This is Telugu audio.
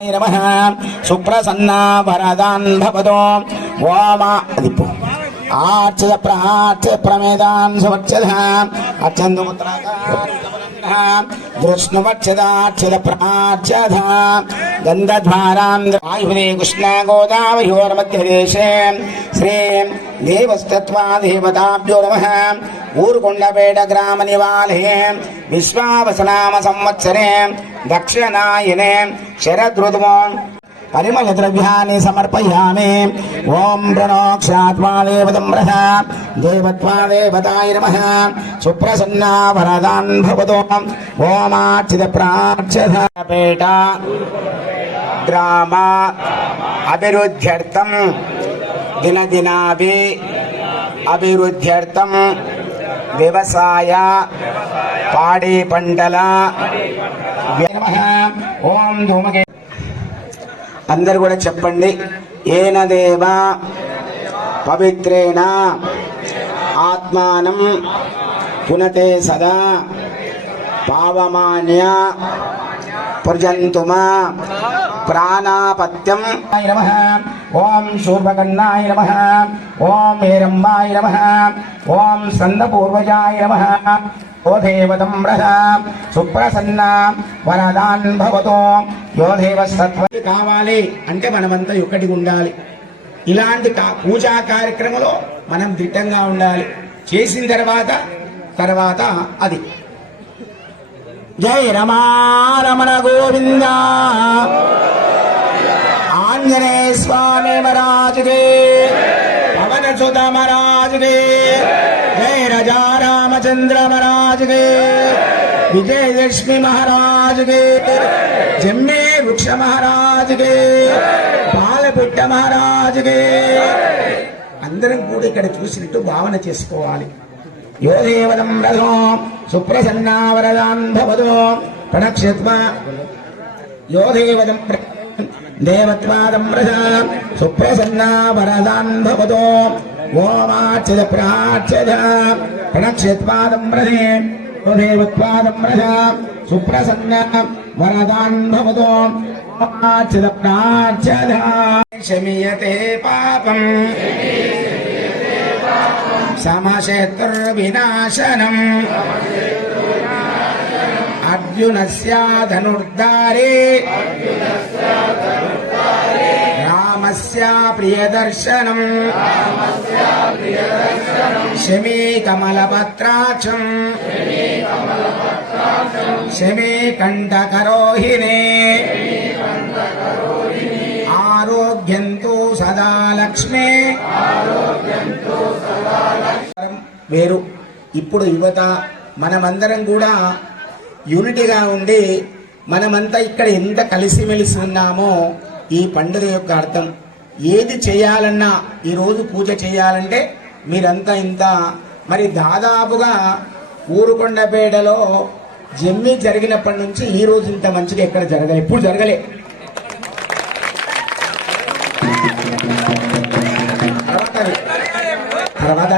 नमः सुप्रसन्ना वरदान् भवतो ओम दिपो आर्चय प्रहार्चय प्रमेदान् सुवच्चदः अर्चन्तु दृष्णुवच्चदार्चय प्रहार्चदः गन्धद्वारां वायुदे कृष्णा गोदावयोर्मध्यदेशे श्री देवस्तत्वा देवताभ्यो नमः ऊरुकोण्डपेट ग्राम निवाले विश्वावसनाम संवत्सरे दक्षिणायने शरदृतुः परिमल द्रव्यानि समर्पयामि ओम प्रणोक्षात्मा देवतम्रः देवत्वा देवताय नमः सुप्रसन्ना वरदान् भवतो ओमार्चित प्रार्चित पेट ग्राम अभिवृद्ध्यर्थं दिनदिनाभि अभिवृद्ध्यर्थं व्यवसाय पाडी पंटल ओम धूमके अंदर కూడా చెప్పండి ఏన దేవ పవిత్రేణ ఆత్మానం పునతే సదా పావమాన్య ప్రజంతుమ ప్రాణాపత్యం నమః ఓం శూర్పకర్ణాయ నమః ఓం హేరంబాయ నమః ఓం స్కందపూర్వజాయ నమః ఓ దేవతమ్రః సుప్రసన్న వరదాన్ భవతో యో దేవస్తత్వ కావాలి అంటే మనమంతా ఒక్కటిగా ఉండాలి. ఇలాంటి పూజా కార్యక్రమంలో మనం దిట్టంగా ఉండాలి. చేసిన తర్వాత అది జై రమారమణ గోవింద ఆంజనేయ స్వామి మహారాజ్ కే పవన సుత మహారాజ్ కే जय राजा रामचंद्र महाराज के विजयलक्ष्मी महाराज के जम्मे वृक्ष महाराज के पालपुट्ट महाराज के అందరం కూడా ఇక్కడ చూసినట్టు భావన చేసుకోవాలి. యో దేవతం రథో సుప్రసన్నా వరదాన్ భవతో ప్రణక్షత్వ యో దేవతం దేవత్వాదం రథ సుప్రసన్నా వరదాన్ భవతో ఓమార్చద ప్రార్చద ప్రణక్షత్వాదం రథే యో దేవత్వాదం రథ సుప్రసన్న వరదాన్ భవతో ఓమార్చద ప్రార్చద శమీయతే పాపం సమశత్రుర్వినాశనం అర్జునస్య ధనుర్ధారే రామస్య ప్రియదర్శనం శమీ కమలపత్రాక్షం శమీ కంఠకరోహిణే ఆరోగ్యంతు సదా లక్ష్మే వేరు. ఇప్పుడు యువత మనమందరం కూడా యూనిటీగా ఉండి మనమంతా ఇక్కడ ఎంత కలిసిమెలిసి ఉన్నామో ఈ పండుగ యొక్క అర్థం. ఏది చేయాలన్నా ఈరోజు పూజ చేయాలంటే మీరంతా ఇంత మరి దాదాపుగా ఊరుకొండపేటలో జమ్మి జరిగినప్పటి నుంచి ఈ రోజు ఇంత మంచిగా ఎక్కడ జరగలే, ఎప్పుడు జరగలే. తర్వాత